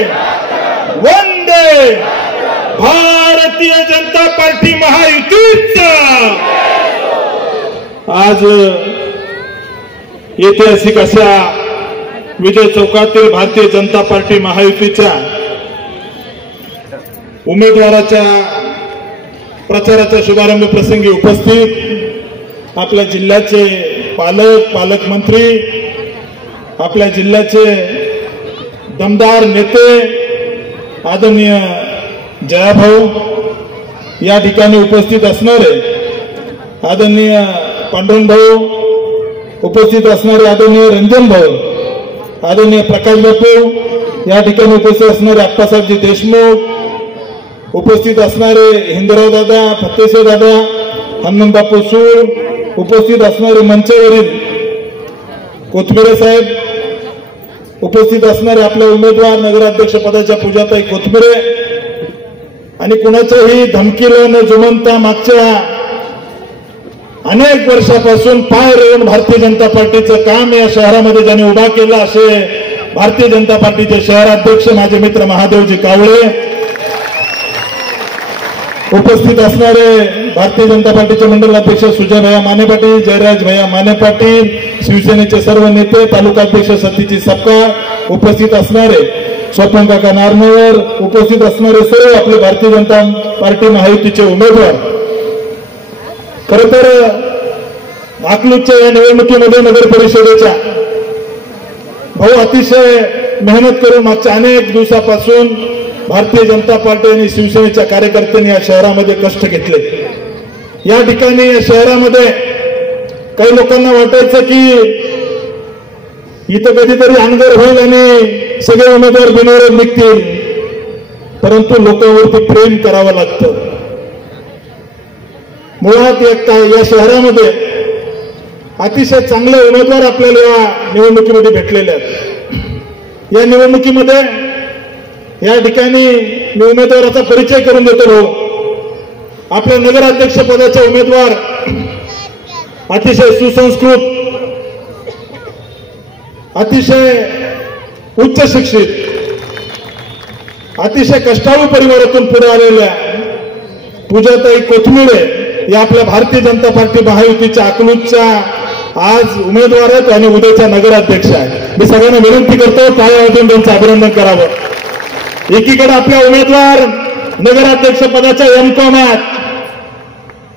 Vande Bharatiya Janata party महायुतीचा आज ऐतिहासिक अशा विजय चौकातील भारतीय जनता पार्टी महायुतीच्या उमेदवाराच्या प्रचाराच्या शुभारंभ प्रसंगी उपस्थित आपल्या जिल्ह्याचे पालकमंत्री, आपल्या जिल्ह्याचे दमदार नेते आदरणीय जयाभाऊ, या ठिकाणी उपस्थित असणारे आदरणीय पांडुरंग भाऊ, उपस्थित असणारे आदरणीय रंजन भाऊ, आदरणीय प्रकाश बापू, या ठिकाणी उपस्थित असणारे आप्पासाहेबजी देशमुख, उपस्थित असणारे हिंदराव दादा, फत्तेसिंह दादा, हनुमान बापू सूळ, उपस्थित असणारे मंचावरील कोथमिरे साहेब, उपस्थित असणारे आपले उमेदवार नगराध्यक्ष पदाच्या पूजाताई कोथमिरे, आणि कुणाच्याही धमकीला न जुमंता मागच्या अनेक वर्षापासून पाय रोवून भारतीय जनता पार्टीचं काम या शहरामध्ये ज्यांनी उभा केलं असे भारतीय जनता पार्टीचे शहराध्यक्ष माझे मित्र महादेवजी कावळे, उपस्थित असणारे भारतीय जनता पार्टीचे मंडल अध्यक्ष सुजय भैया माने पाटील, जयराज भैया माने पाटील, शिवसेनेचे सर्व नेते, तालुकाध्यक्ष सतीजी सपकाळ, उपस्थित असणारे स्वप्न काका नारनवर, उपस्थित असणारे सर्व आपले भारतीय जनता पार्टी महायुतीचे उमेदवार. खरं तर अकलूजच्या या निवडणुकीमध्ये नगर परिषदेच्या भाऊ अतिशय मेहनत करून मागच्या अनेक दिवसापासून भारतीय जनता पार्टी आणि शिवसेनेच्या कार्यकर्त्यांनी या शहरामध्ये कष्ट घेतले. या ठिकाणी या शहरामध्ये काही लोकांना वाटायचं की इथं कधीतरी अनगर होईल आणि सगळे उमेदवार बिनविरोध निघतील, परंतु लोकांवरती प्रेम करावं लागतं. मुळात या शहरामध्ये अतिशय चांगले उमेदवार आपल्याला या निवडणुकीमध्ये भेटलेले आहेत. या निवडणुकीमध्ये या ठिकाणी मी उमेदवाराचा परिचय करून देतो. आपल्या नगराध्यक्ष पदाचे उमेदवार अतिशय सुसंस्कृत, अतिशय उच्च शिक्षित, अतिशय कष्टाळू परिवारातून पुढे आलेल्या पूजाताई कोथमिरे या आपल्या भारतीय जनता पार्टी महायुतीच्या अकलूजच्या आज उमेदवार आहेत आणि उद्याच्या नगराध्यक्ष आहेत. मी सगळ्यांना विनंती करतो टाळ्या त्यांचं अभिनंदन करावं. एकीकडे आपल्या उमेदवार नगराध्यक्ष पदाच्या एम.कॉम आहेत,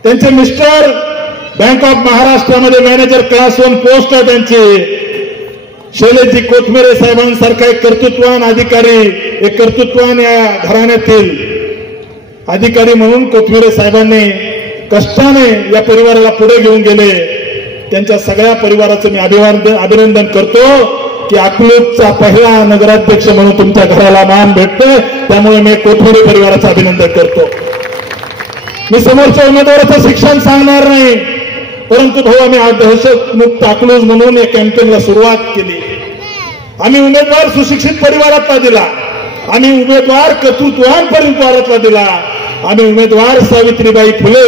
त्यांचे मिस्टर बँक ऑफ महाराष्ट्रामध्ये मॅनेजर क्लास 1 पोस्ट आहे त्यांची. शैलेशजी कोथमिरे साहेबांसारखा एक कर्तृत्ववान अधिकारी, एक कर्तृत्ववान या घराण्यातील अधिकारी म्हणून कोथमिरे साहेबांनी कष्टाने या परिवाराला पुढे घेऊन गेले. त्यांच्या सगळ्या परिवाराचं मी अभिनंदन करतो की अकलूजचा पहिला नगराध्यक्ष म्हणून तुमच्या घराला मान भेटतोय, त्यामुळे मी कोथमिरे परिवाराचं अभिनंदन करतो. मी समोरच्या उमेदवाराचं शिक्षण सांगणार नाही, परंतु भाऊ आम्ही दहशतमुक्त अकलूज म्हणून या कॅम्पेनला सुरुवात केली. आम्ही उमेदवार सुशिक्षित परिवारातला दिला, आम्ही उमेदवार कर्तृत्ववान परिवारातला दिला, आम्ही उमेदवार सावित्रीबाई फुले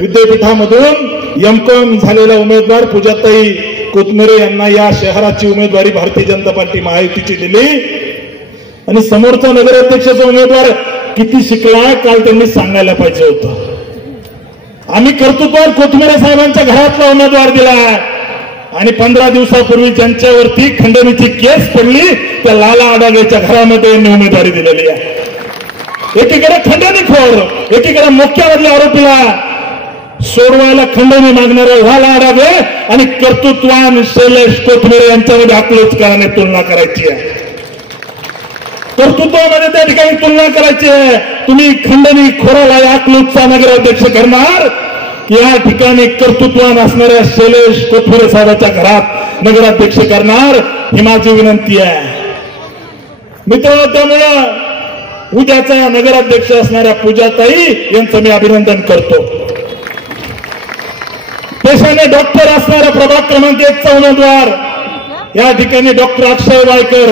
विद्यापीठामधून एम.कॉम झालेला उमेदवार पूजाताई कोथमिरे यांना या शहराची उमेदवारी भारतीय जनता पार्टी महायुतीची दिली. आणि समोरचा नगराध्यक्षाचा उमेदवार किती शिकलाय काल त्यांनी सांगायला पाहिजे होतं. आम्ही कर्तृत्ववान कोथमिरे साहेबांच्या घरातला उमेदवार दिलाय आणि 15 दिवसापूर्वी ज्यांच्यावरती खंडणीची केस पडली त्या लाला अडागेच्या घरामध्ये यांनी उमेदवारी दिलेली आहे. एकीकडे खंडणीखोर, एकीकडे मोक्यामधल्या आरोपीला सोडवायला खंडणी मागणारा लाला अडागे आणि कर्तृत्ववान शैलेश कोथमिरे यांच्यामध्ये अकलूजकरांनी तुलना करायची आहे. कर्तृत्वामध्ये त्या ठिकाणी तुलना करायची आहे. तुम्ही खंडणी खोराला अकलूजचा नगराध्यक्ष करणार, या ठिकाणी कर्तृत्ववान असणाऱ्या शैलेश कोथमिरे साहेबांच्या घरात नगराध्यक्ष करणार, ही माझी विनंती आहे. मित्रांनो, त्यामुळे उद्याचा नगराध्यक्ष असणाऱ्या पूजाताई यांचं मी अभिनंदन करतो. पेशाने डॉक्टर असणाऱ्या प्रभाग क्रमांक 1चा उमेदवार या ठिकाणी डॉक्टर अक्षय वायकर,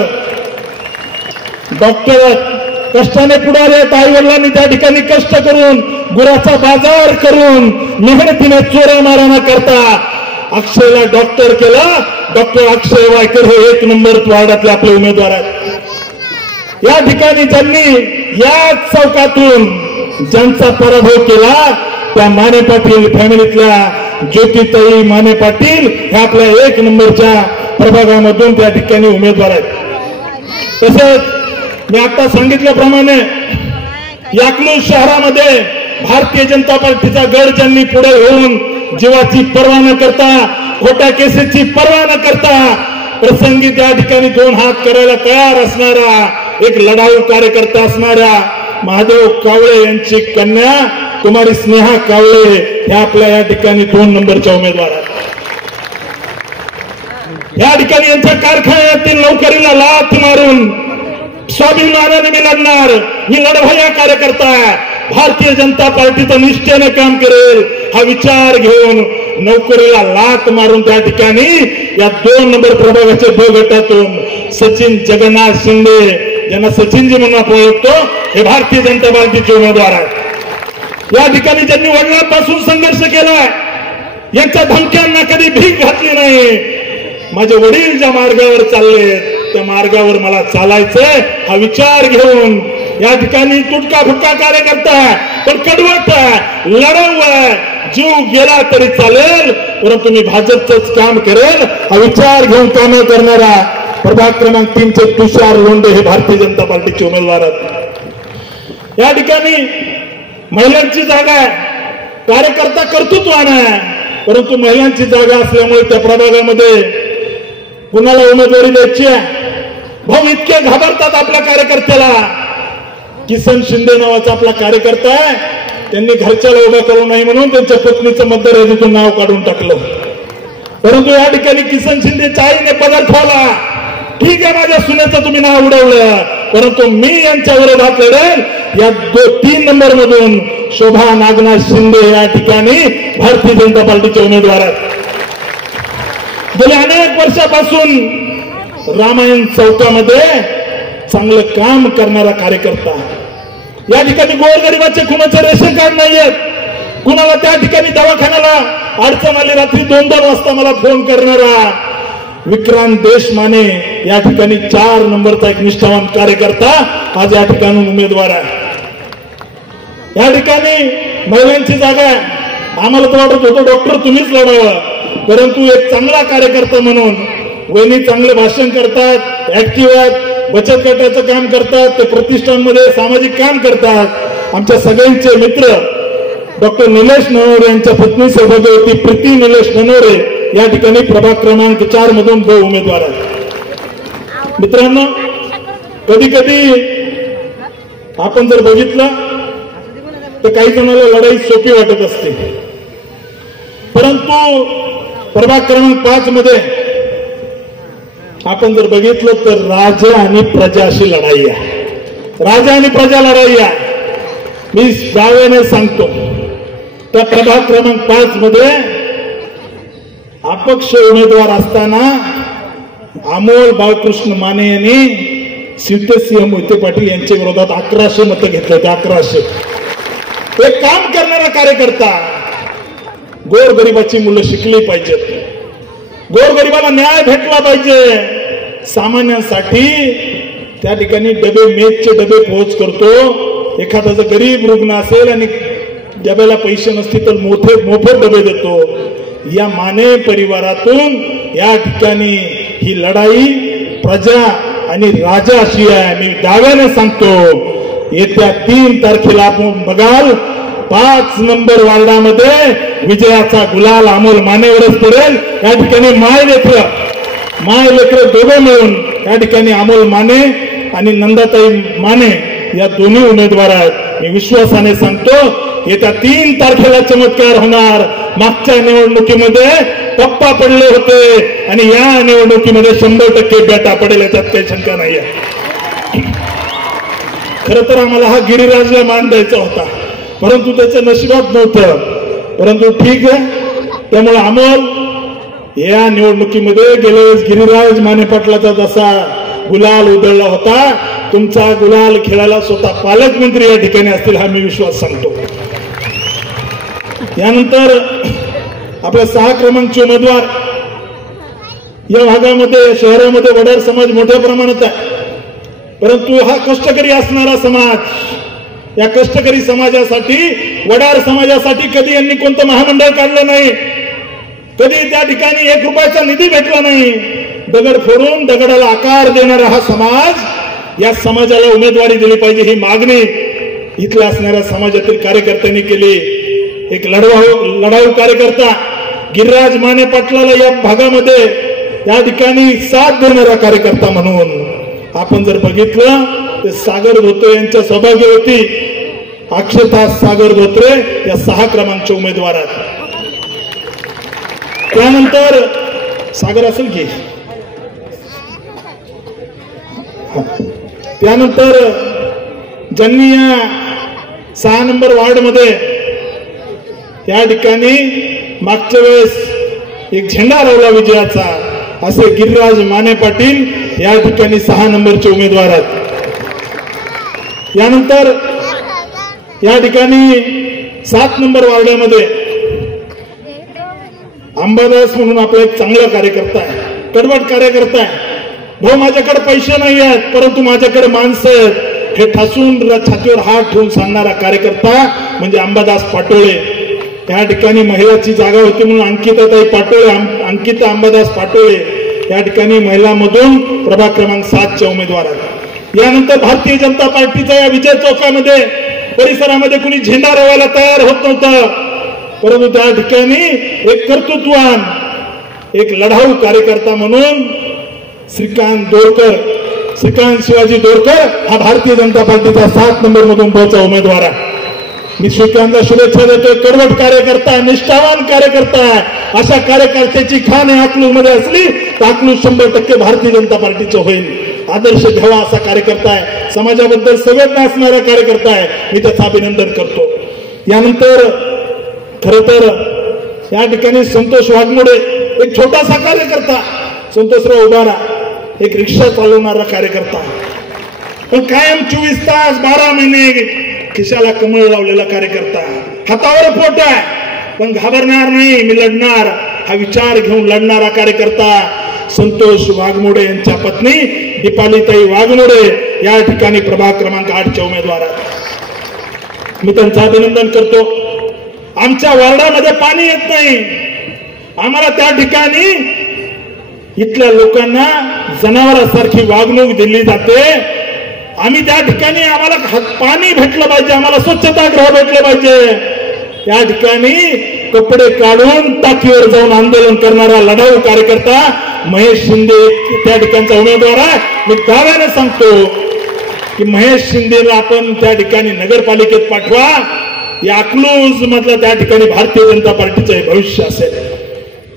डॉक्टर कष्टाने पुढे आले. आई वडिलांनी त्या ठिकाणी कष्ट करून गुराचा बाजार करून मेहनतीने चोऱ्या मारा न करता अक्षयला डॉक्टर केला. डॉक्टर अक्षय वायकर हे 1 नंबर वार्डातले आपले उमेदवार आहेत. ठिकाणी ज्यांनी या चौकातून ज्यांचा पराभव केला त्या माने पाटील फॅमिलीतल्या ज्योतिताई माने पाटील ह्या आपल्या 1 नंबरच्या प्रभागामधून त्या ठिकाणी उमेदवार आहेत। तसंच मी आता सांगितल्याप्रमाणे अकलूज शहरामध्ये भारतीय जनता पार्टीचा गड ज्यांनी पुढे येऊन जीवाची पर्वा न करता खोट्या केसेसची पर्वा न करता प्रसंगी त्या ठिकाणी 2 हात करायला तयार असणारा एक लढाऊ कार्यकर्ता असणाऱ्या महादेव कावळे यांची कन्या कुमारी स्नेहा कावळे ह्या आपल्या या ठिकाणी 2 नंबरच्या उमेदवार आहेत। या ठिकाणी यांच्या कारखान्यातील नोकरीला लाथ मारून स्वाभिमानाने मी लढणार, मी लढवया कार्यकर्ता भारतीय जनता पार्टीचं निष्ठेने काम करेल हा विचार घेऊन नोकरीला लाथ मारून त्या ठिकाणी या 2 नंबर प्रभागाच्या ब गटातून सचिन जगन्नाथ शिंदे ज्यांना सचिनजी म्हणून आपण ओळखतो हे भारतीय जनता पार्टीचे उमेदवार आहेत। या ठिकाणी ज्यांनी वडिलांपासून संघर्ष केलाय यांच्या धमक्यांना कधी भीक घातली नाही। माझे वडील ज्या मार्गावर चालले त्या मार्गावर मला चालायचंय हा विचार घेऊन या ठिकाणी तुटका फुटका कार्यकर्ता पण कडवट लढवू जीव गेला तरी चालेल परंतु मी भाजपचंच काम करेल हा विचार घेऊन काम करणारा प्रभाग क्रमांक 3 चे तुषार लोंढे हे भारतीय जनता पार्टीचे उमेदवार आहेत। या ठिकाणी महिलांची जागा आहे, कार्यकर्ता कर्तृत्वान आहे परंतु महिलांची जागा असल्यामुळे त्या प्रभागामध्ये कुणाला उमेदवारी द्यायची आहे। भाऊ इतके घाबरतात आपल्या कार्यकर्त्याला। किसन शिंदे नावाचा आपला कार्यकर्ता आहे, त्यांनी घरच्याला उभा करू नाही म्हणून त्यांच्या पत्नीचं मतदार यादीतून नाव काढून टाकलं। परंतु या ठिकाणी किसन शिंदेच्या आईने पदर ठेवला, ठीक आहे माझ्या सुनेचं तुम्ही नाव उडवलं परंतु मी यांच्या विरोधात लढेल। या 3 नंबर मधून शोभा नागनाथ शिंदे या ठिकाणी भारतीय जनता पार्टीचे उमेदवार आहेत। गेल्या अनेक वर्षापासून रामायण चौकामध्ये चांगलं काम करणारा कार्यकर्ता। या ठिकाणी गोरगरिबाचे कुणाचे रेशन कार्ड नाहीयेत, कुणाला त्या ठिकाणी दवाखान्याला अडचण आली रात्री 2-2 वाजता मला फोन करणारा विक्रांत देशमाने या ठिकाणी 4 नंबरचा एक निष्ठावान कार्यकर्ता आज या ठिकाणी उमेदवार आहे। या ठिकाणी महिलांची जागा आहे, आम्हाला तर वाटत होतं डॉक्टर तुम्हीच लढावं परंतु एक चांगला कार्यकर्ता म्हणून वहिनी चांगले भाषण करतात, ऍक्टिव्ह आहेत, बचत गटाचं काम करतात, ते प्रतिष्ठानमध्ये सामाजिक काम करतात। आमच्या सगळ्यांचे मित्र डॉक्टर निलेश ननवरे यांच्या पत्नी सौभाग्यवती प्रीती निलेश ननवरे या ठिकाणी प्रभाग क्रमांक 4 मधून 2 उमेदवार आहेत। मित्रांनो कधी कधी आपण जर बघितलं तर काही जणांना लढाई सोपी वाटत असते परंतु प्रभाग क्रमांक 5 मध्ये आपण जर बघितलं तर राजा आणि प्रजाशी लढाई आहे, राजा आणि प्रजा लढाई आहे। मी दाव्याने सांगतो त्या प्रभाग क्रमांक 5 मध्ये अपक्ष उमेदवार असताना अमोल बाळकृष्ण माने यांनी सिद्धसिंह मोहिते पाटील यांच्या विरोधात 1100 मतं घेतले होते। 1100 एक काम करणारा कार्यकर्ता। गोरगरिबाची मुलं शिकली पाहिजेत, गोरगरिबाला न्याय भेटला पाहिजे। सामान्यांसाठी त्या ठिकाणी डबे मेसचे डबे पोहोच करतो। एखादा जर गरीब रुग्ण असेल आणि डब्याला पैसे नसतील तर मोफत डबे देतो। या माने परिवारातून या ठिकाणी ही लढाई प्रजा आणि राजा अशी आहे। मी दाव्याने सांगतो येत्या 3 तारखेला आपण बघाल 5 नंबर वार्डामध्ये विजयाचा गुलाल अमोल मानेवरच पडेल। या ठिकाणी माय लेकर दोघे मिळून या ठिकाणी अमोल माने आणि नंदाताई माने या दोन्ही उमेदवार आहेत। मी विश्वासाने सांगतो येत्या 3 तारखेला चमत्कार होणार। मागच्या निवडणुकीमध्ये पप्पा पडले होते आणि या निवडणुकीमध्ये 100% बेटा पडेल याच्यात काही शंका नाही आहे। खरं तर आम्हाला हा गिरिराजला मान द्यायचा होता परंतु त्याच्या नशिबात नव्हतं परंतु ठीक आहे। त्यामुळे अमोल या निवडणुकीमध्ये गेल्या वेळेस गिरिराज माने पाटलाचा जसा गुलाल उधळला होता तुमचा गुलाल खेळायला स्वतः पालकमंत्री या ठिकाणी असतील हा मी विश्वास सांगतो। यानंतर आपल्या 6 क्रमांकचे उमेदवार या भागामध्ये शहरामध्ये वडार समाज मोठ्या प्रमाणात आहे। परंतु हा कष्टकरी असणारा समाज, या कष्टकरी समाजासाठी, वडार समाजासाठी कधी यांनी कोणतं महामंडळ काढलं नाही, कधी त्या ठिकाणी 1 रुपयाचा निधी भेटला नाही. दगड फोडून दगडाला आकार देणारा हा समाज, या समाजाला उमेदवारी दिली पाहिजे ही मागणी इथल्या असणाऱ्या समाजातील कार्यकर्त्यांनी केली. एक लढाऊ कार्यकर्ता गिरिराज माने पाटलाला या भागामध्ये या ठिकाणी साथ देणारा कार्यकर्ता म्हणून आपण जर बघितलं तर सागर धोत्रे यांच्या सौभाग्यवती अक्षता सागर धोत्रे या 6 क्रमांकच्या उमेदवार आहेत. त्यानंतर सागर असेल की, त्यानंतर ज्यांनी या 6 नंबर वार्ड मध्ये या ठिकाणी मागच्या वेळेस एक झेंडा लावला विजयाचा, असे गिरिराज माने पाटील या ठिकाणी 6 नंबरचे उमेदवार आहेत. यानंतर या ठिकाणी 7 नंबर वार्डामध्ये अंबादास म्हणून आपला एक चांगला कार्यकर्ता आहे, कडवट कार्यकर्ता आहे. भाऊ माझ्याकडे पैसे नाही आहेत परंतु माझ्याकडे माणसं आहेत, हे ठासून छातीवर हात ठेवून सांगणारा कार्यकर्ता म्हणजे अंबादास पाटोळे. या ठिकाणी महिलाची जागा होती म्हणून अंकिताताई पाटोळे, अंकिता अंबादास पाटोळे या ठिकाणी महिलांमधून प्रभाग क्रमांक 7च्या उमेदवार आहेत. यानंतर भारतीय जनता पार्टीच्या या विजय चौकामध्ये परिसरामध्ये कुणी झेंडा रोवायला तयार होत नव्हतं, परंतु त्या ठिकाणी एक कर्तृत्ववान, एक लढाऊ कार्यकर्ता म्हणून श्रीकांत दोरकर, श्रीकांत शिवाजी दोरकर हा भारतीय जनता पार्टीचा 7 नंबर मधून पोहोचा उमेदवार आहे. मी श्रीकांतला शुभेच्छा देतोय. कडवट कार्यकर्ता, निष्ठावान कार्यकर्ता आहे. अशा कार्यकर्त्याची खाण अकलूजमध्ये असली तर अकलूज 100% भारतीय जनता पार्टीचं होईल. आदर्श घ्यावा असा कार्यकर्ता आहे, समाजाबद्दल संवेदना असणारा कार्यकर्ता आहे. मी त्याचं अभिनंदन करतो. यानंतर खर तर या ठिकाणी संतोष वाघमोडे एक छोटासा कार्यकर्ता, संतोषराव उभारा एक रिक्षा चालवणारा कार्यकर्ता, पण कायम 24 तास 12 महिने खिशाला कमळ लावलेला कार्यकर्ता, हातावर पोट आहे पण घाबरणार नाही, मी लढणार हा विचार घेऊन लढणारा कार्यकर्ता संतोष वाघमोडे यांच्या पत्नी दीपालीताई वाघमोडे या ठिकाणी प्रभाग क्रमांक 8च्या उमेदवार आहेत. मी त्यांचं अभिनंदन करतो. आमच्या वार्डामध्ये पाणी येत नाही, आम्हाला त्या ठिकाणी इथल्या लोकांना जनावरांसारखी वागणूक दिली जाते. आम्ही त्या ठिकाणी आम्हाला पाणी भेटलं पाहिजे, आम्हाला स्वच्छतागृह भेटलं पाहिजे. या ठिकाणी कपडे काढून टाकीवर जाऊन आंदोलन करणारा लढाऊ कार्यकर्ता महेश शिंदे त्या ठिकाणचा उमेदवार आहे. मी दाव्याने सांगतो की महेश शिंदेला आपण त्या ठिकाणी नगरपालिकेत पाठवा. या अकलूज मधलं त्या ठिकाणी भारतीय जनता पार्टीचं भविष्य असेल.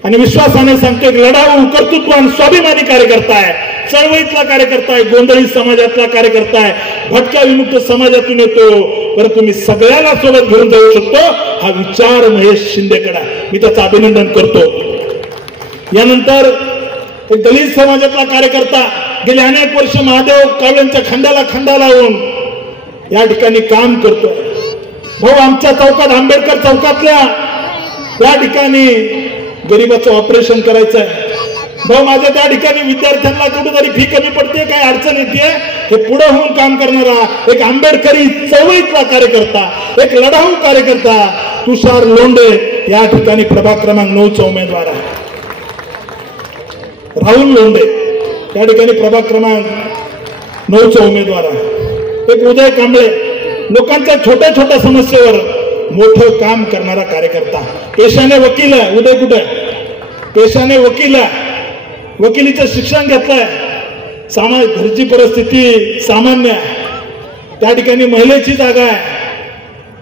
आणि विश्वासाने सांगतो, एक लढाऊ कर्तृत्ववान स्वाभिमानी कार्यकर्ता आहे, चळवळीतला कार्यकर्ता आहे, गोंधळी समाजातला कार्यकर्ता आहे, भटक्या विमुक्त समाजातून येतो, परंतु मी सगळ्याला सोबत घेऊन जाऊ शकतो हा विचार महेश शिंदेकडे आहे. मी त्याचं अभिनंदन करतो. यानंतर एक दलित समाजातला कार्यकर्ता गेले अनेक वर्ष महादेव कावळेंच्या खंडाला खंडा लावून या ठिकाणी काम करतो. भाऊ आमच्या चौकात, आंबेडकर चौकातल्या त्या ठिकाणी गरीबाचं ऑपरेशन करायचं आहे. भाऊ माझ्या त्या ठिकाणी विद्यार्थ्यांना कुठेतरी फी कमी पडते, काही अडचण येते, हे पुढे होऊन काम करणारा एक आंबेडकरी चळवळीतला कार्यकर्ता, एक लढाऊ कार्यकर्ता तुषार लोंढे या ठिकाणी प्रभाग क्रमांक 9चा उमेदवार आहे. राहुल लोंढे या ठिकाणी प्रभाग क्रमांक 9चा उमेदवार आहे. एक उदय कांबळे लोकांच्या छोट्या छोट्या समस्येवर मोठं काम करणारा कार्यकर्ता, पेशाने वकील आहे. उदय कुठे पेशाने वकील आहे, वकिलीचं शिक्षण घेतलंय, घरची परिस्थिती सामान्य आहे, त्या ठिकाणी महिलेची जागा आहे,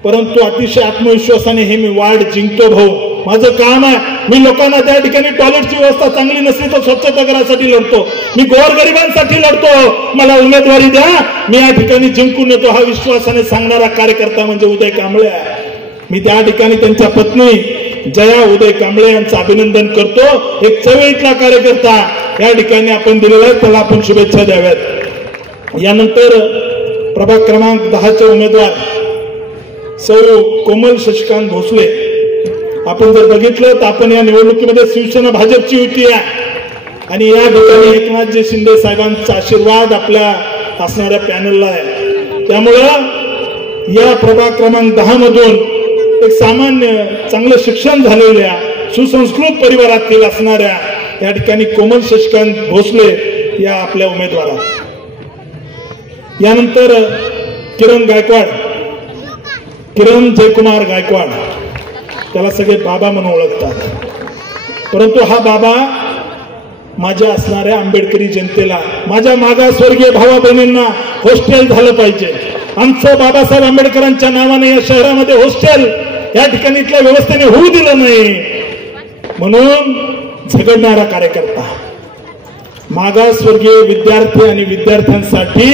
परंतु अतिशय आत्मविश्वासाने हे मी वार्ड जिंकतो. भाऊ माझं काम आहे, मी लोकांना त्या ठिकाणी टॉयलेटची व्यवस्था चांगली नसली तर स्वच्छता करायसाठी लढतो, मी गोरगरिबांसाठी लढतो, मला उमेदवारी द्या, मी या ठिकाणी जिंकून येतो हा विश्वासाने सांगणारा कार्यकर्ता म्हणजे उदय कांबळे आहे. मी त्या ठिकाणी त्यांच्या पत्नी जया उदय कांबळे यांचं अभिनंदन करतो. एक चळवळीतला कार्यकर्ता या ठिकाणी आपण दिलेला आहे, त्याला आपण शुभेच्छा द्याव्यात. यानंतर प्रभाग क्रमांक 10चे उमेदवार सौ कोमल शशिकांत भोसले. आपण जर बघितलं तर आपण या निवडणुकीमध्ये शिवसेना भाजपची युती आहे आणि या ठिकाणी एकनाथजी शिंदे साहेबांचा आशीर्वाद आपल्या असणाऱ्या पॅनलला आहे। त्यामुळं या प्रभाग क्रमांक 10 मधून एक सामान्य चांगलं शिक्षण झालेल्या सुसंस्कृत परिवारातील असणाऱ्या या ठिकाणी कोमल शशिकांत भोसले या आपल्या उमेदवार। यानंतर किरण गायकवाड, किरण जयकुमार गायकवाड, त्याला सगळे बाबा म्हणून ओळखतात, परंतु हा बाबा माझ्या असणाऱ्या आंबेडकरी जनतेला, माझ्या मागासवर्गीय भावा बहिणींना हॉस्टेल झालं पाहिजे। आमचं बाबासाहेब आंबेडकरांच्या नावाने या शहरामध्ये हॉस्टेल या ठिकाणी इथल्या व्यवस्थेने होऊ दिलं नाही म्हणून झगडणारा कार्यकर्ता, मागासवर्गीय विद्यार्थी आणि विद्यार्थ्यांसाठी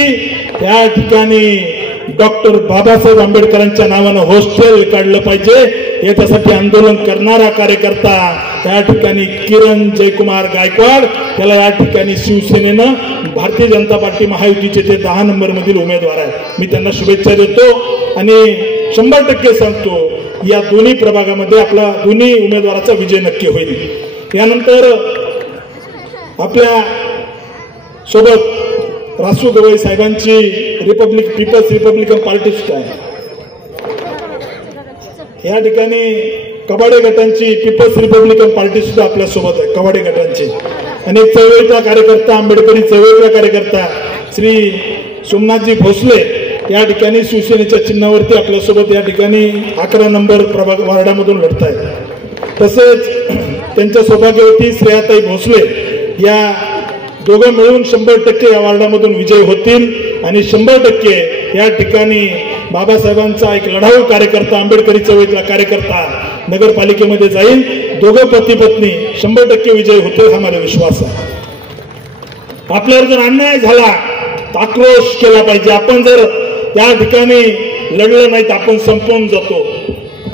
त्या ठिकाणी डॉक्टर बाबासाहेब आंबेडकरांच्या नावानं हॉस्टेल काढलं पाहिजे याच्यासाठी आंदोलन करणारा कार्यकर्ता त्या ठिकाणी किरण जयकुमार गायकवाड, त्याला या ठिकाणी शिवसेनेनं भारतीय जनता पार्टी महायुतीचे ते 10 नंबर मधील उमेदवार आहेत। मी त्यांना शुभेच्छा देतो आणि 100% सांगतो या दोन्ही प्रभागामध्ये आपला दोन्ही उमेदवाराचा विजय नक्की होईल। यानंतर आपल्या सोबत रासू गवई साहेबांची पीपल्स रिपब्लिकन पार्टी सुद्धा आहे। या ठिकाणी कबाडे गटांची पीपल्स रिपब्लिकन पार्टी सुद्धा आपल्या सोबत आहे। कबाडे गटांची अनेक चळवळीचा कार्यकर्ता, आंबेडकरी चळवळीचा कार्यकर्ता श्री सोमनाथजी भोसले या ठिकाणी शिवसेनेच्या चिन्हावरती आपल्यासोबत या ठिकाणी 11 नंबर प्रभाग वार्डामधून लढत आहेत। तसेच त्यांच्या सौभाग्यवती श्रेयाताई भोसले या दोघं मिळून 100% या वार्डामधून विजय होतील आणि 100% या ठिकाणी बाबासाहेबांचा एक लढाऊ कार्यकर्ता, आंबेडकरी चळवळीतला कार्यकर्ता नगरपालिकेमध्ये जाईल। दोघं पती पत्नी 100% विजय होतील हा मला विश्वास आहे। आपल्यावर जर अन्याय झाला तर आक्रोश केला पाहिजे। आपण जर या ठिकाणी लढलं नाही तर आपण संपून जातो।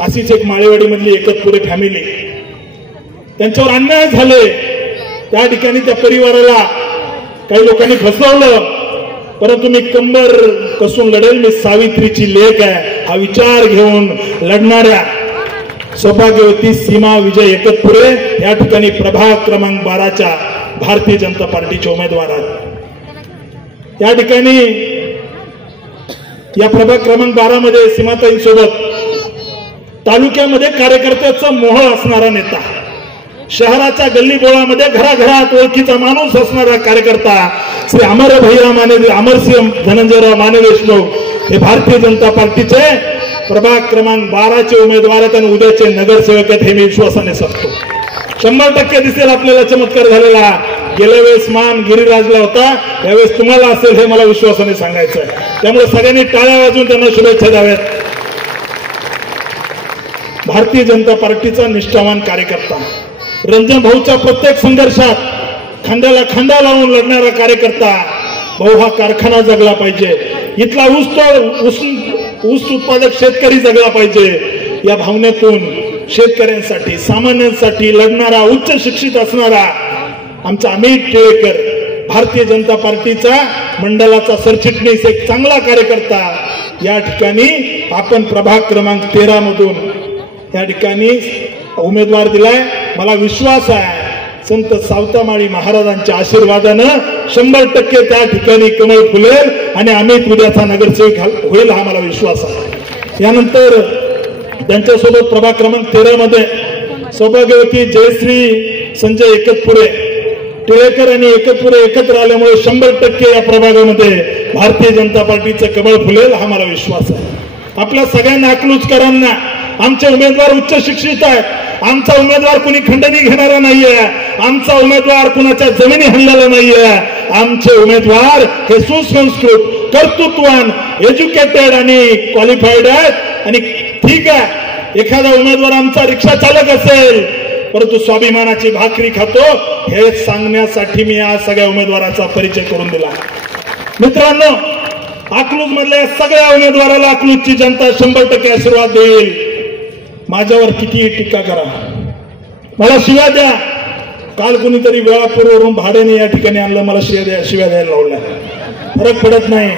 अशीच एक माळेवाडी मधली एकतपुरे फॅमिली, त्यांच्यावर अन्याय झाले, त्या ठिकाणी त्या परिवाराला काही लोकांनी फसवलं, परंतु मी कंबर कसून लढेल, मी सावित्रीची लेक आहे हा विचार घेऊन लढणाऱ्या सौभाग्यवती सीमा विजय एकतपुरे या ठिकाणी प्रभाग क्रमांक 12च्या भारतीय जनता पार्टीचे उमेदवार आहेत। या ठिकाणी या प्रभाग क्रमांक 12 मध्ये सीमाताईंसोबत तालुक्यामध्ये कार्यकर्त्याचा मोह असणारा नेता, शहराच्या गल्लीबोळामध्ये घराघरात ओळखीचा माणूस असणारा कार्यकर्ता श्री अमर भैया माने, अमरसिंह धनंजयराव माने देशमुख हे भारतीय जनता पार्टीचे प्रभाग क्रमांक 12चे उमेदवार आहेत आणि उद्याचे नगरसेवक आहेत हे मी विश्वासाने सांगतो। 100% दिसेल आपल्याला चमत्कार झालेला। गेल्या वेळेस मान गिरिराजला होता, यावेळेस तुम्हाला असेल हे मला विश्वासाने सांगायचं आहे। त्यामुळे सगळ्यांनी टाळ्या वाजवून त्यांना शुभेच्छा द्याव्यात। भारतीय जनता पार्टीचा निष्ठावान कार्यकर्ता, रंजन भाऊच्या प्रत्येक संघर्षात खांद्याला खांदा लावून लढणारा कार्यकर्ता, भाऊ हा कारखाना जगला पाहिजे, इथला ऊस उत्पादक शेतकरी जगला पाहिजे या भावनेतून शेतकऱ्यांसाठी, सामान्यांसाठी लढणारा, उच्च शिक्षित असणारा आमचा अमित टिळेकर, भारतीय जनता पार्टीचा मंडळाचा सरचिटणीस, एक चांगला कार्यकर्ता या ठिकाणी आपण प्रभाग क्रमांक 13 मधून या ठिकाणी उमेदवार दिलाय। मला विश्वास आहे संत सावतामाळी महाराजांच्या आशीर्वादानं 100% त्या ठिकाणी कमळ फुलेल आणि अमित उद्याचा नगरसेवक होईल हा मला विश्वास आहे। यानंतर त्यांच्यासोबत प्रभाग क्रमांक 13 मध्ये सौभाग्यवती जयश्री संजय एकतपुरे, टिळेकर आणि एकतपुरे एकत्र आल्यामुळे 100% या प्रभागामध्ये भारतीय जनता पार्टीचं कमळ फुलेल हा मला विश्वास आहे। आपल्या सगळ्यांना अकलूजकरांना आमचे उमेदवार उच्च शिक्षित आहेत, आमचा उमेदवार कुणी खंडणी घेणारा नाहीये, आमचा उमेदवार कुणाच्या जमिनी हल्लेला नाहीये, आमचे उमेदवार हे सुसंस्कृत, कर्तृत्ववान, एज्युकेटेड आणि क्वालिफाईड आहेत। आणि ठीक आहे, एखादा उमेदवार आमचा रिक्षा चालक असेल परंतु स्वाभिमानाची भाकरी खातो हे सांगण्यासाठी मी या सगळ्या उमेदवाराचा परिचय करून दिला। मित्रांनो, अकलूज मधल्या सगळ्या उमेदवाराला अकलूजची जनता 100% आशीर्वाद देईल। माझ्यावर कितीही टीका करा, मला शिव्या द्या, काल कुणीतरी वेळापूर्वरून भाड्याने या ठिकाणी आणलं, मला शिव्या द्यायला लावल्या, फरक पडत नाही।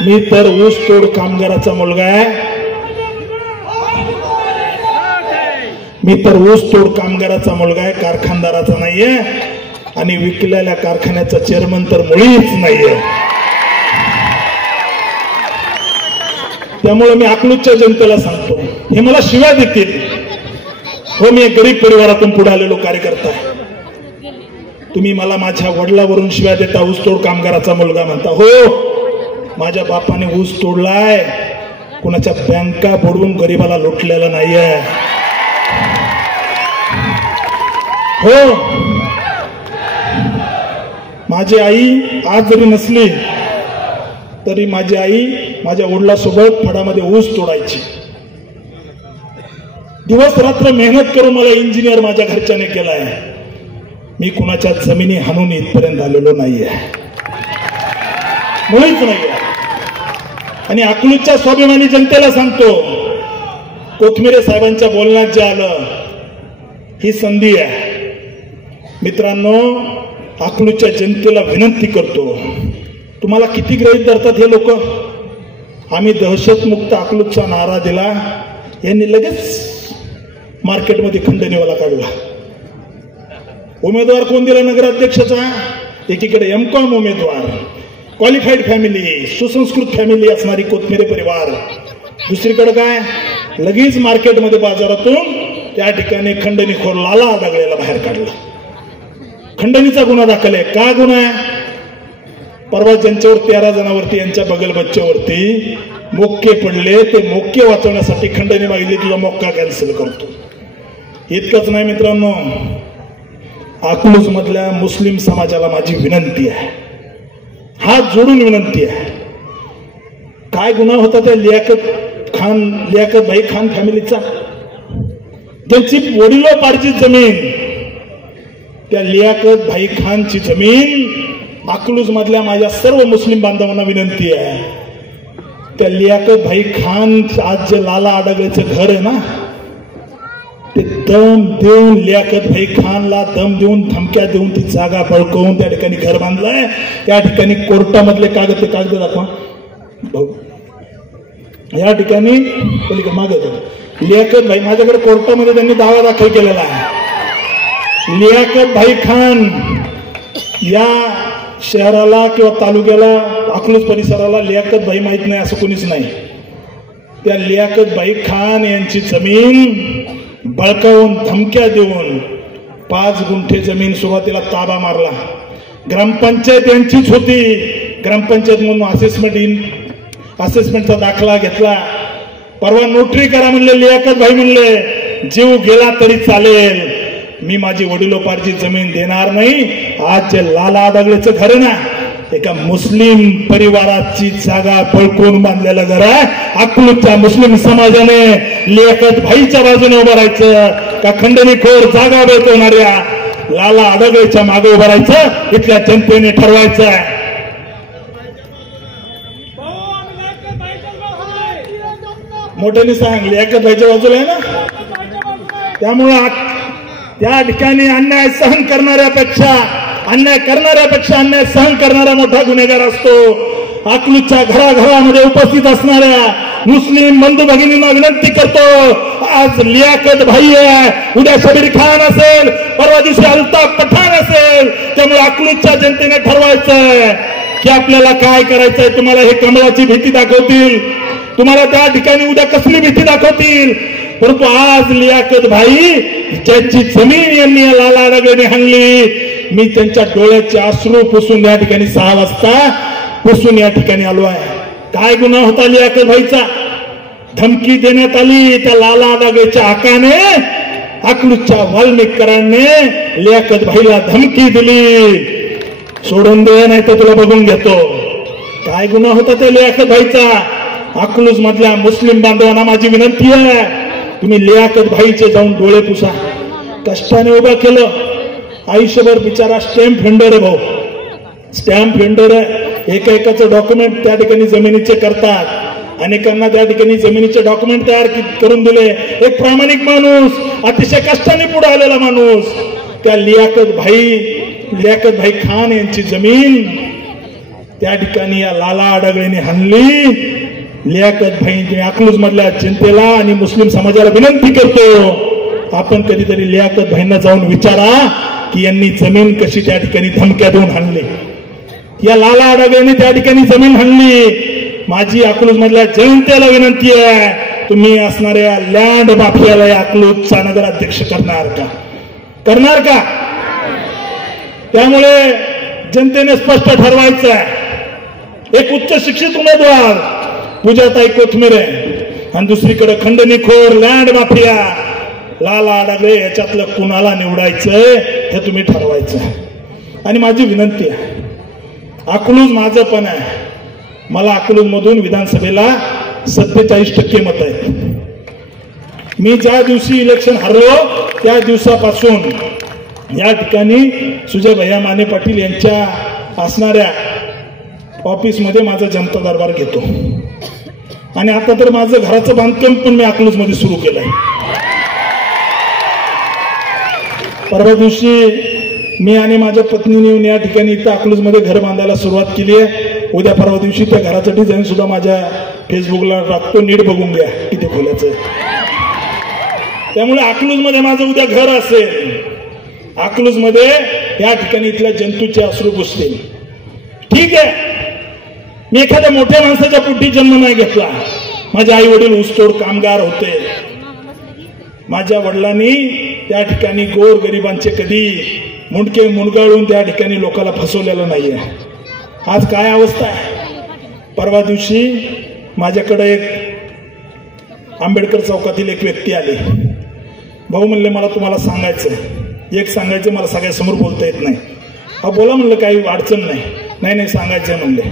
मी तर ऊस तोड कामगाराचा मुलगा आहे, मी तर ऊस तोड कामगाराचा मुलगा आहे, कारखानदाराचा नाहीये, आणि विकलेल्या कारखान्याचा चेअरमन तर मुळीच नाहीये. त्यामुळे मी अकलूजच्या जनतेला सांगतो, हे मला शिव्या देतील. हो, मी एक गरीब परिवारातून पुढे आलेलो कार्यकर्ता आहे. तुम्ही मला माझ्या वडिलावरून शिव्या देता, ऊस तोड कामगाराचा मुलगा म्हणता. हो, माझ्या बापाने ऊस तोडलाय, कुणाच्या बँका बुडवून गरीबाला लुटलेला नाहीये. हो, माझी आई आज जरी नसली तरी माझी आई माझ्या वडिलांसोबत फडामध्ये ऊस तोडायची. दिवस रात्र मेहनत करून मला इंजिनियर माझ्या घरच्याने केलाय. मी कुणाच्या जमिनी हाणून इथपर्यंत आलेलो नाहीये, मुळीच नाहीये. आणि अकलूजच्या स्वाभिमानी जनतेला सांगतो, कोथमिरे साहेबांच्या बोलण्यात जे आलं, ही संधी आहे. मित्रांनो, अकलूजच्या जनतेला विनंती करतो, तुम्हाला किती गृहीत धरतात हे लोक. आम्ही दहशतमुक्त अकलूजचा नारा दिला, यांनी लगेच मार्केटमध्ये खंडणीवाला काढला. उमेदवार कोण दिला नगराध्यक्षाचा? एकीकडे एमकॉम उमेदवार, क्वालिफाईड फॅमिली, सुसंस्कृत फॅमिली असणारी कोथमिरे परिवार. दुसरीकडे काय, लगेच मार्केटमध्ये बाजारातून त्या ठिकाणी खंडणीखोर लाला आडगळेला बाहेर काढला. खंडणीचा गुन्हा दाखल आहे. का गुन्हा आहे? परवा ज्यांच्यावर 13 जणांवरती, यांच्या बगल बच्च्यावरती मोक्के पडले, ते मोक्के वाचवण्यासाठी खंडणी मागितली, तुझा मोक्का कॅन्सल करतो. इतकंच नाही मित्रांनो, अकलूज मधल्या मुस्लिम समाजाला माझी विनंती आहे, हात जोडून विनंती आहे. काय गुन्हा होता त्या लियाकत भाई खान फॅमिलीचा? ज्यांची वडिलोपार्जित जमीन, त्या लियाकत भाई खानची जमीन, अकलूज मधल्या माझ्या सर्व मुस्लिम बांधवांना विनंती आहे, त्या लियाकत भाई खान आज जे लाला आडगळेचं घर आहे ना, ते दम देऊन, लियाकत भाई खानला दम देऊन, धमक्या देऊन ती जागा बळकवून त्या ठिकाणी घर बांधलंय. त्या ठिकाणी कोर्टामधले कागद दाखवा भाऊ. या ठिकाणी मागत लियाकत भाई, माझ्याकडे कोर्टामध्ये त्यांनी दावा दाखल केलेला आहे. लियाकत भाई खान या शहराला किंवा तालुक्याला, अकलूज परिसराला लियाकत भाई माहित नाही असं कोणीच नाही. त्या लियाकत भाई खान यांची जमीन बळकावून, धमक्या देऊन 5 गुंठे जमीन सुरुवातीला ताबा मारला. ग्रामपंचायत यांचीच होती. ग्रामपंचायत म्हणून असेसमेंटचा दाखला घेतला. परवा नोटरी करा म्हणले लियाकत भाई, म्हणले जीव गेला तरी चालेल, मी माझी वडिलोपार्जित जमीन देणार नाही. आज जे लाला आडगळेचं घर आहे ना, एका मुस्लिम परिवाराची जागा बळकवून बांधलेलं घर आहे. अकलूजच्या मुस्लिम समाजाने लियाकत भाईच्या बाजूने उभं राहायचं का खंडणीखोर जागा बळकवणाऱ्या लाला आडगळेच्या मागे उभं राहायचं, इथल्या जनतेने ठरवायचं. मोठ्याने सांग, लियाकत भाईच्या बाजूला आहे ना. त्यामुळं त्या ठिकाणी अन्याय सहन करणाऱ्यापेक्षा अन्याय सहन करणारा मोठा गुन्हेगार असतो. अकलूजच्या घराघरामध्ये उपस्थित असणाऱ्या मुस्लिम बंधू भगिनींना विनंती करतो, आज लियाकत भाई आहे, उद्या शबीर खान असेल, परवा दिवशी अल्ताफ पठाण असेल. त्यामुळे अकलूजच्या जनतेने ठरवायचंय की आपल्याला काय करायचंय. तुम्हाला हे कमळाची भीती दाखवतील, तुम्हाला त्या ठिकाणी उद्या कसली भीती दाखवतील, परंतु आज लियाकत भाई ज्यांची जमीन यांनी लाला आडगळेने हाणली, मी त्यांच्या डोळ्याचे अश्रू पुसून या ठिकाणी 6 वाजता पुसून या ठिकाणी आलो आहे. काय गुन्हा होता लियाकत भाईचा? धमकी देण्यात आली त्या लाला आडगळेच्या हक्काने. अकलूजच्या वाल्मिकरांनी लियाकत भाईला धमकी दिली, सोडून दे नाही तर तुला बघून घेतो. काय गुन्हा होता त्या लियाकत भाईचा? अकलूज मधल्या मुस्लिम बांधवांना माझी विनंती आहे, तुम्ही लियाकत भाईचे जाऊन डोळे पुसा. कष्टाने उभा केलं, आयुष्यभर बिचारा स्टॅम्प व्हेंडर आहे भाऊ, स्टॅम्प व्हेंडर आहे. एकाचं डॉक्युमेंट त्या ठिकाणी जमिनीचे करतात, अनेकांना त्या ठिकाणी जमिनीचे डॉक्युमेंट तयार करून दिले. एक प्रामाणिक माणूस, अतिशय कष्टाने पुढे आलेला माणूस, त्या लियाकत भाई खान यांची जमीन त्या ठिकाणी या लाला आडगळेने हाणली. लियाकत भाई, अकलूज मधल्या जनतेला आणि मुस्लिम समाजाला विनंती करतो, आपण कधीतरी लियाकत भाईंना जाऊन विचारा की यांनी जमीन कशी त्या ठिकाणी धमक्या देऊन हाणली. या लाला आडागेंनी त्या ठिकाणी जमीन हाणली. माझी अकलूज मधल्या जनतेला विनंती आहे, तुम्ही असणाऱ्या लँड माफियाला अकलूजचा नगराध्यक्ष करणार का? त्यामुळे जनतेने स्पष्ट ठरवायचं आहे. एक उच्च शिक्षित उमेदवार पूजाताई कोथमिरे आणि दुसरीकडे खंडणीखोर लँड माफिया लाला आडागळे, याच्यातलं कुणाला निवडायचंय हे तुम्ही ठरवायचं. आणि माझी विनंती आहे, अकलूज माझं पण आहे. मला अकलूज मधून विधानसभेला 47% मत आहेत. मी ज्या दिवशी इलेक्शन हरलो त्या दिवसापासून या ठिकाणी सुजय भैया माने पाटील यांच्या असणाऱ्या ऑफिसमध्ये माझा जनता दरबार घेतो. आणि आता तर माझं घराचं बांधकाम पण मी अकलूज मध्ये सुरू केलंय. परवा दिवशी मी आणि माझ्या पत्नीने येऊन या ठिकाणी इथं अकलूज मध्ये घर बांधायला सुरुवात केली आहे. उद्या परवा दिवशी त्या घराचं डिझाईन सुद्धा माझ्या फेसबुकला टाकतो, नीट बघून घ्या किती खोल्याचं. त्यामुळे अकलूज मध्ये माझं उद्या घर असेल. अकलूज मध्ये या ठिकाणी इथल्या जंतूचे अश्रू पुसतील. ठीक आहे, मी एखाद्या मोठ्या माणसाच्या पोटी जन्म नाही घेतला. माझे आई वडील ऊसतोड कामगार होते. माझ्या वडिलांनी त्या ठिकाणी गोर गरिबांचे कधी मुंडके मुंडगाळून त्या ठिकाणी लोकांना फसवलेलं नाहीये. आज काय अवस्था आहे. परवा दिवशी माझ्याकडे एक आंबेडकर चौकातील एक व्यक्ती आली. भाऊ म्हणले, मला तुम्हाला सांगायचं मला सगळ्यासमोर बोलता येत नाही. हा बोला म्हणलं, काही अडचण नाही सांगायचंय म्हणले.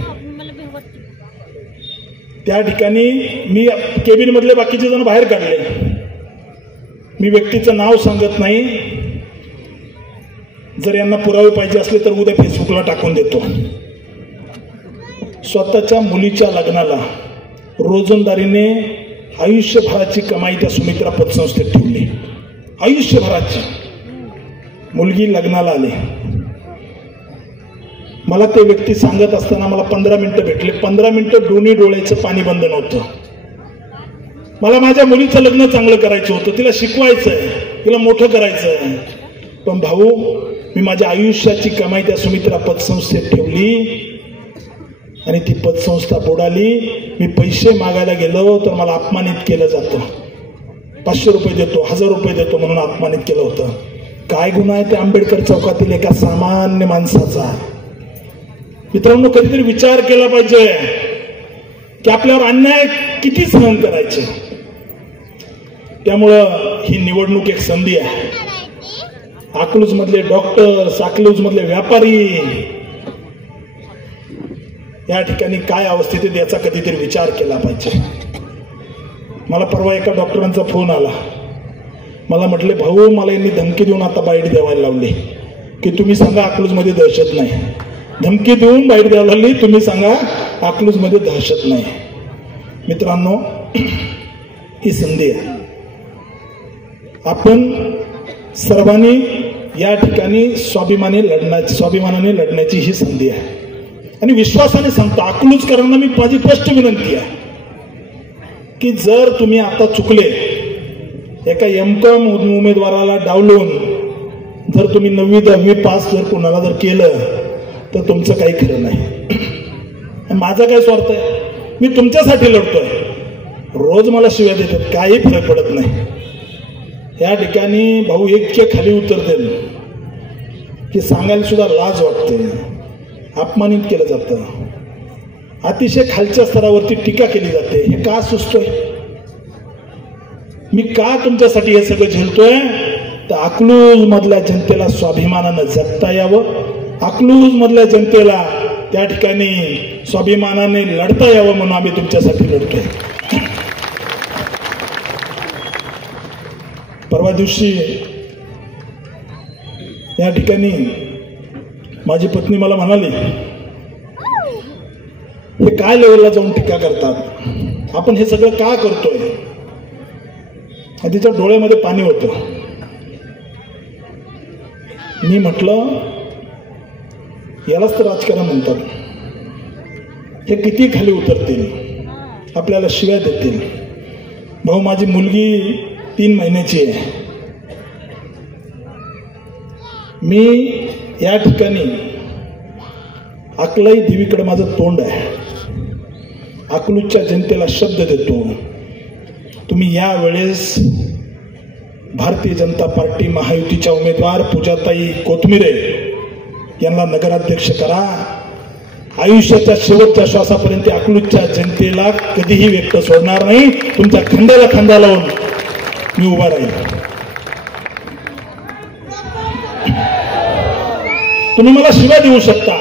त्या ठिकाणी मी केबिन मधले बाकीचे जण बाहेर काढले. मी व्यक्तीचं नाव सांगत नाही. जर यांना पुरावे पाहिजे असले तर उद्या फेसबुकला टाकून देतो. स्वतःच्या मुलीच्या लग्नाला रोजंदारीने आयुष्यभराची कमाई त्या सुमित्रा पतसंस्थेत ठेवली. आयुष्यभराची. मुलगी लग्नाला आली. मला ते व्यक्ती सांगत असताना मला 15 मिनिटं भेटले. 15 मिनिटं दोन्ही डोळ्याचं पाणी बंद नव्हतं. मला माझ्या मुलीचं लग्न चांगलं करायचं होतं, तिला शिकवायचंय, तिला मोठं करायचंय. पण भाऊ, मी माझ्या आयुष्याची कमाई त्या सुमित्रा पतसंस्थेत ठेवली आणि ती पतसंस्था बुडाली. मी पैसे मागायला गेलो तर मला अपमानित केलं जातं. 500 रुपये देतो, 1000 रुपये देतो म्हणून अपमानित केलं होतं. काय गुन्हा आहे त्या आंबेडकर चौकातील एका सामान्य माणसाचा. मित्रांनो, कधीतरी विचार केला पाहिजे की आपल्यावर अन्याय किती सहन करायचे. त्यामुळं ही निवडणूक एक संधी आहे. अकलूज मधले डॉक्टर्स, अकलूज मधले व्यापारी या ठिकाणी काय अवस्थेत आहेत याचा कधीतरी विचार केला पाहिजे. मला परवा एका डॉक्टरांचा फोन आला. मला म्हटले, भाऊ, मला यांनी धमकी देऊन आता बाईट द्यायला लावली की तुम्ही सांगा अकलूज मध्ये दहशत नाही. धमकी देऊन बाईट द्यायला लागली, तुम्ही सांगा अकलूज मध्ये दहशत नाही. मित्रांनो, ही संधी आहे. आपण सर्वांनी या ठिकाणी स्वाभिमानाने लढण्याची ही संधी आहे. आणि विश्वासाने सांगतो, अकलूजकरांना मी माझी स्पष्ट विनंती आहे की जर तुम्ही आता चुकले, एका एमकॉम उमेदवाराला डावलून जर तुम्ही 9वी 10वी पास जर कोणाला जर केलं तर तुमचं काही खरं नाही. माझा काय स्वार्थ आहे. मी तुमच्यासाठी लढतोय. रोज मला शिव्या देतात, काही फरक पडत नाही. या ठिकाणी भाऊ इतके खाली उतरतील की सांगायला सुद्धा लाज वाटते. अपमानित केलं जातं. अतिशय खालच्या स्तरावरती टीका केली जाते. हे का सुचतोय. मी का तुमच्यासाठी हे सगळं झेलतोय. तर अकलूज मधल्या जनतेला स्वाभिमानानं जगता यावं. अकलूज मधल्या जनतेला त्या ठिकाणी स्वाभिमानाने लढता यावं म्हणून आम्ही तुमच्यासाठी लढतोय. परवा दिवशी या ठिकाणी माझी पत्नी मला म्हणाली, हे काय लेवलला जाऊन टीका करतात, आपण हे सगळं का करतोय. तिच्या डोळ्यामध्ये पाणी होतं. मी म्हटलं, यालाच तर राजकारण म्हणतात. हे किती खाली उतरतील, आपल्याला शिव्या देतील. भाऊ, माझी मुलगी 3 महिन्याची आहे. मी या ठिकाणी अकलाई देवीकडे माझं तोंड आहे, अकलूजच्या जनतेला शब्द देतो, तुम्ही या वेळेस भारतीय जनता पार्टी महायुतीच्या उमेदवार पूजाताई कोथमिरे यांना नगराध्यक्ष करा. आयुष्याच्या शेवटच्या श्वासापर्यंत अकलूजच्या जनतेला कधीही व्यक्त सोडणार नाही. तुमच्या खांद्याला खांदा लावून मी उभा राहील. तुम्ही मला शिव्या देऊ शकता,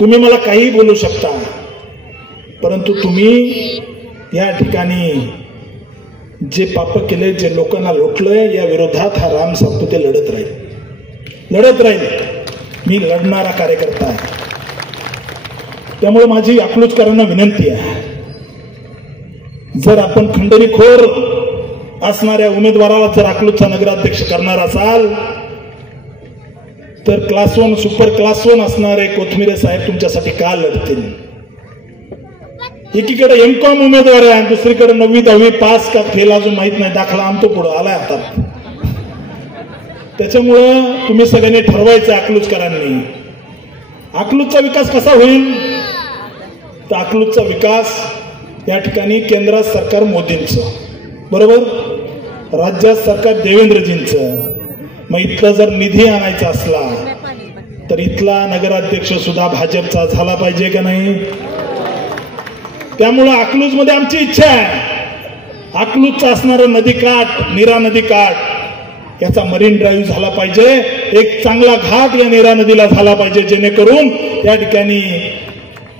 तुम्ही मला काही बोलू शकता, परंतु तुम्ही या ठिकाणी जे पाप केले, जे लोकांना लुटलंय, या विरोधात हा राम सातपुते लढत राहील. मी लढणारा कार्यकर्ता आहे. त्यामुळे माझी अकलूजकरांना विनंती आहे, जर आपण खंडणीखोर असणाऱ्या उमेदवाराला जर अकलूजचा नगराध्यक्ष करणार असाल तर क्लास 1 सुपर क्लास 1 असणारे कोथमिरे साहेब तुमच्यासाठी का लढतील? एकीकडे एमकॉम उमेदवार आहे, दुसरीकडे 9वी 10वी पास का फेल अजून माहित नाही, दाखला आणतो पुढे आलाय हातात. त्याच्यामुळं तुम्ही सगळ्यांनी ठरवायचं अकलूजकरांनी, अकलूजचा विकास कसा होईल? तर अकलूजचा विकास या ठिकाणी केंद्रात सरकार मोदींचं बरोबर, राज्यात सरकार देवेंद्रजींचं. मग इथला जर निधी आणायचा असला तर इथला नगराध्यक्ष सुद्धा भाजपचा झाला पाहिजे का नाही? त्यामुळं अकलूज मध्ये आमची इच्छा आहे, अकलूजचा असणारा नदीकाठ, नीरा नदीकाठ याचा मरीन ड्राईव्ह झाला पाहिजे. एक चांगला घाट या नीरा नदीला झाला पाहिजे, जेणेकरून या ठिकाणी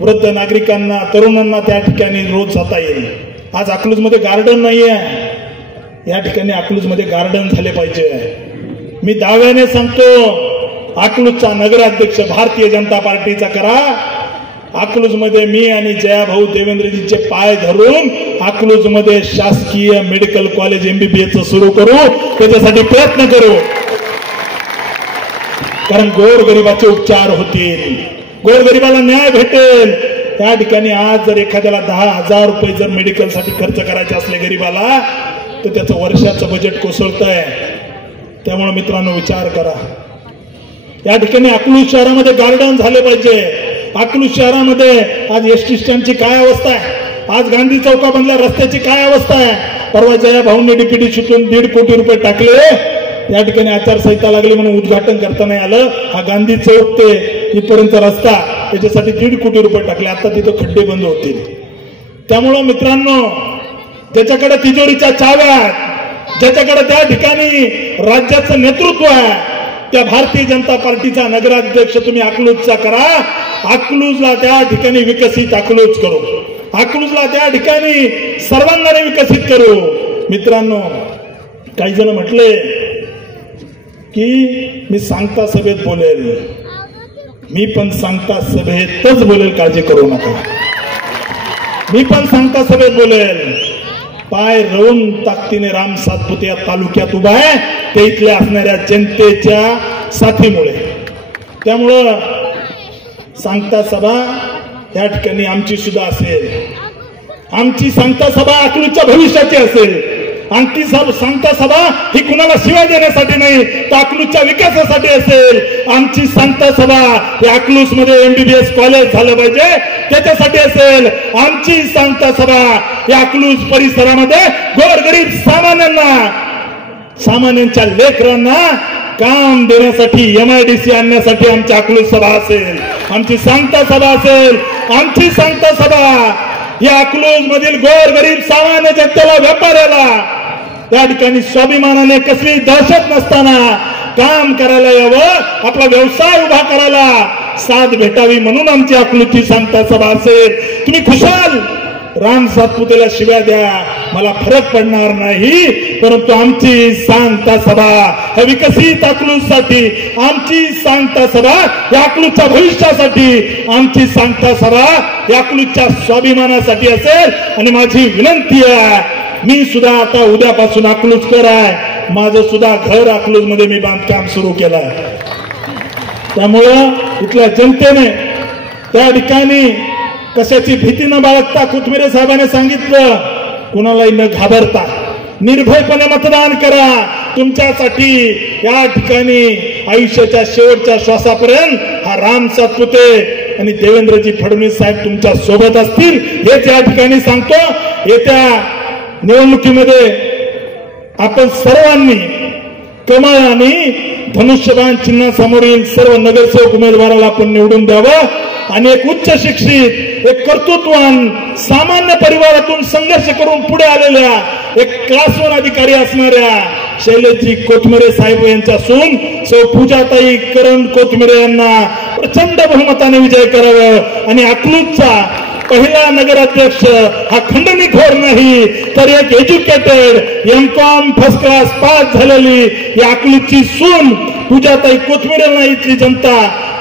वृद्ध नागरिकांना, तरुणांना त्या ठिकाणी रोज जाता येईल. आज अकलूज मध्ये गार्डन नाहीये, या ठिकाणी अकलूज मध्ये गार्डन झाले पाहिजे. मी दाव्याने सांगतो, अकलूजचा नगराध्यक्ष भारतीय जनता पार्टीचा करा. अकलूज मध्ये मी आणि जयाभाऊ देवेंद्रजींचे पाय धरून अकलूज मध्ये शासकीय मेडिकल कॉलेज MBBS सुरू करू, त्याच्यासाठी प्रयत्न करू. कारण गोरगरिबाचे उपचार होतील, गोरगरिबाला न्याय भेटेल. त्या ठिकाणी आज जर एखाद्याला 10,000 रुपये जर मेडिकलसाठी खर्च करायचे असले गरीबाला, तर त्याचं वर्षाचं बजेट कोसळतंय. त्यामुळे मित्रांनो विचार करा. या ठिकाणी अकलूज शहरामध्ये गार्डन झाले पाहिजे. अकलूज शहरामध्ये आज एसटी स्टँडची काय अवस्था आहे, आज गांधी चौकामधल्या रस्त्याची काय अवस्था आहे. परवा जया भाऊंनी DPDCतून 1.5 कोटी रुपये टाकले, या ठिकाणी आचारसंहिता लागली म्हणून उद्घाटन करता नाही आलं. हा गांधी चौक ते इथपर्यंत रस्ता, त्याच्यासाठी 1.5 कोटी रुपये टाकले. आता तिथं खड्डे बंद होतील. त्यामुळं मित्रांनो, ज्याच्याकडे तिजोरीच्या चाव्या, ज्याच्याकडे त्या ठिकाणी राज्याचं नेतृत्व आहे, त्या भारतीय जनता पार्टीचा नगराध्यक्ष तुम्ही अकलूजचा करा. अकलूजला त्या ठिकाणी विकसित अकलूज करू, अकलूजला त्या ठिकाणी सर्वांगाने विकसित करू. मित्रांनो, काही जण म्हटले की मी सांगता सभेत बोलेल, मी पण सांगता सभेतच बोलेल, काळजी करू नका. मी पण सांगता सभेत बोलेल. पाय रवून ताकदीने राम सातपुते या तालुक्यात उभा आहे, ते इथल्या असणाऱ्या जनतेच्या साथीमुळे. त्यामुळं सांगता सभा या ठिकाणी आमची सुद्धा असेल. आमची सांगता सभा अकलूजच्या भविष्याची असेल. आमची सांगता सभा ही कुणाला शिवाय देण्यासाठी नाही, तर अकलूजच्या विकासासाठी असेल. आमची सांगता सभा ही अकलूज मध्ये MBBS कॉलेज झालं पाहिजे त्याच्यासाठी असेल. आमची सांगता सभा या अकलूज परिसरामध्ये गोरगरीब सामान्यांच्या लेकरांना काम देण्यासाठी MIDC आणण्यासाठी आमची अकलूज सभा असेल, आमची सांगता सभा असेल. आमची सांगता सभा या अकलूज मधील गोरगरीब सामान्य जनतेला, व्यापाऱ्याला त्या ठिकाणी स्वाभिमानाने कसली दहशत नसताना काम करायला यावं, आपला व्यवसाय उभा करायला साथ भेटावी म्हणून आमची अकलूजची सांगता सभा असेल. तुम्ही खुशाल राम सातपुतेला शिव्या द्या, मला फरक पडणार नाही, परंतु आमची सांगता सभा या विकसित अकलूजसाठी, आमची सांगता सभा या अकलूजच्या भविष्यासाठी, आमची सांगता सभा या अकलूजच्या स्वाभिमानासाठी असेल. आणि माझी विनंती आहे, मी सुद्धा आता उद्यापासून अकलूजकर आहे, माझं सुद्धा घर अकलूज मध्ये मी बांधकाम सुरू केलं आहे. त्यामुळं इथल्या जनतेने त्या ठिकाणी कशाची भीती न बाळगता, कोथमिरे साहेबांनी सांगितलं, कुणालाही न घाबरता निर्भयपणे मतदान करा. तुमच्यासाठी या ठिकाणी आयुष्याच्या शेवटच्या श्वासापर्यंत हा राम सातपुते आणि देवेंद्रजी फडणवीस साहेब तुमच्या सोबत असतील हेच या ठिकाणी सांगतो। येत्या निवडणुकीमध्ये आपण सर्वांनी कमळ आणि धनुष्यबाण चिन्हासमोरील सर्व नगरसेवक उमेदवाराला आपण निवडून द्यावं आणि एक उच्च शिक्षित, एक कर्तृत्ववान, सामान्य परिवारातून संघर्ष करून पुढे आलेल्या एक क्लास 1 अधिकारी असणाऱ्या शैलेशजी कोथमिरे साहेब यांच्या सून सौ पूजाताई करण कोथमिरे यांना प्रचंड बहुमताने विजय करावं आणि अकलूजचा पहिला नगराध्यक्ष हा खंडणीखोर नाही तर एक educated M Com first class pass झालेली या अकलूजची सून पूजाताई कोथमिरेंना इथली जनता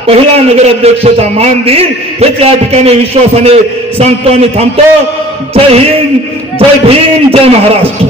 पहिला नगराध्यक्षाचा मान देईल हेच या ठिकाणी विश्वासाने सांगतो आणि थांबतो। जय हिंद, जय भीम, जय महाराष्ट्र।